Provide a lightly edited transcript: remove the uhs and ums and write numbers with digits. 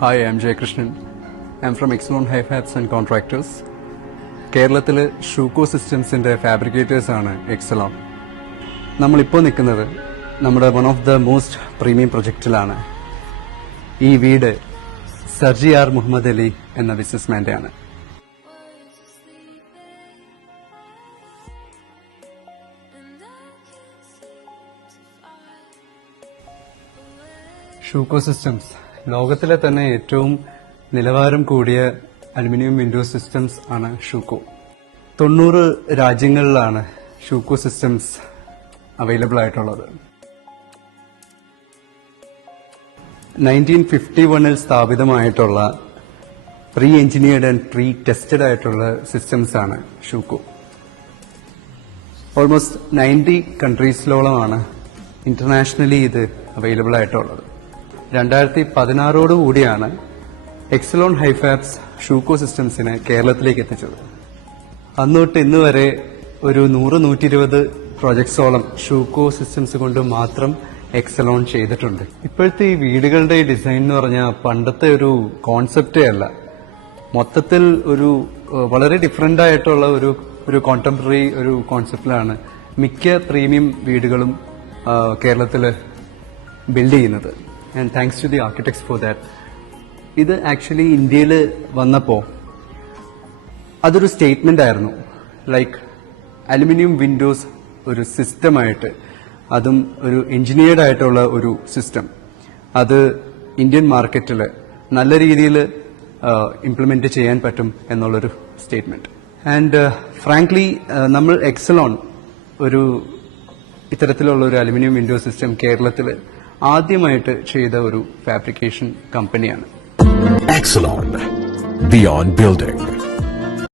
Hi, I'm Jay Krishnan. I'm from Exelon Hi-Fabs and Contractors. കേരളത്തിലെ ഷൂക്കോ സിസ്റ്റംസിൻ്റെ ഫാബ്രിക്കേറ്റേഴ്സാണ് എക്സലോൺ. നമ്മളിപ്പോൾ നിൽക്കുന്നത് നമ്മുടെ one of the most premium പ്രൊജക്റ്റിലാണ്. ഈ വീട് സർജി ആർ മുഹമ്മദ് അലി എന്ന ബിസിനസ്മാൻ്റെ ആണ്. ഷൂക്കോ സിസ്റ്റംസ് ലോകത്തിലെ തന്നെ ഏറ്റവും നിലവാരം കൂടിയ അലുമിനിയം വിൻഡോ സിസ്റ്റംസ് ആണ് ഷൂക്കോ. 90 രാജ്യങ്ങളിലാണ് ഷൂക്കോ സിസ്റ്റംസ് അവൈലബിൾ ആയിട്ടുള്ളത്. 1951 സ്ഥാപിതമായിട്ടുള്ള pre engineered and pre tested ആയിട്ടുള്ള സിസ്റ്റംസ് ആണ് ഷൂക്കോ. ഓൾമോസ്റ്റ് 90 കൺട്രീസിലോളമാണ് ഇന്റർനാഷണലി ഇത് അവൈലബിൾ ആയിട്ടുള്ളത്. 2016 കൂടിയാണ് എക്സലോൺ ഹൈഫാബ്സ് ഷൂക്കോ സിസ്റ്റംസിനെ കേരളത്തിലേക്ക് എത്തിച്ചത്. അന്നോട്ട് ഇന്ന് വരെ ഒരു 100-120 പ്രോജക്ട്സോളം ഷൂക്കോ സിസ്റ്റംസ് കൊണ്ട് മാത്രം എക്സലോൺ ചെയ്തിട്ടുണ്ട്. ഇപ്പോഴത്തെ ഈ വീടുകളുടെ ഡിസൈൻ എന്ന് പറഞ്ഞാൽ പണ്ടത്തെ ഒരു കോൺസെപ്റ്റേ അല്ല, മൊത്തത്തിൽ ഒരു വളരെ ഡിഫറെന്റ് ആയിട്ടുള്ള ഒരു കോണ്ടംപററി ഒരു കോൺസെപ്റ്റിലാണ് മിക്ക പ്രീമിയം വീടുകളും കേരളത്തിൽ ബിൽഡ് ചെയ്യുന്നത്. And thanks to the architects for that. ഇത് ആക്ച്വലി ഇന്ത്യയിൽ വന്നപ്പോൾ അതൊരു സ്റ്റേറ്റ്മെന്റ് ആയിരുന്നു. ലൈക്ക് അലുമിനിയം വിൻഡോസ് ഒരു സിസ്റ്റമായിട്ട്, അതും ഒരു എഞ്ചിനീയർഡ് ആയിട്ടുള്ള ഒരു സിസ്റ്റം, അത് ഇന്ത്യൻ മാർക്കറ്റിൽ നല്ല രീതിയിൽ ഇംപ്ലിമെന്റ് ചെയ്യാൻ പറ്റും എന്നുള്ളൊരു സ്റ്റേറ്റ്മെന്റ്. ആൻഡ് ഫ്രാങ്ക്ലി നമ്മൾ എക്സലോൺ ഒരു ഇത്തരത്തിലുള്ള ഒരു അലുമിനിയം വിൻഡോ സിസ്റ്റം കേരളത്തിൽ ആദ്യമായിട്ട് ചെയ്ത ഒരു ഫാബ്രിക്കേഷൻ കമ്പനിയാണ്. Exelon, beyond building.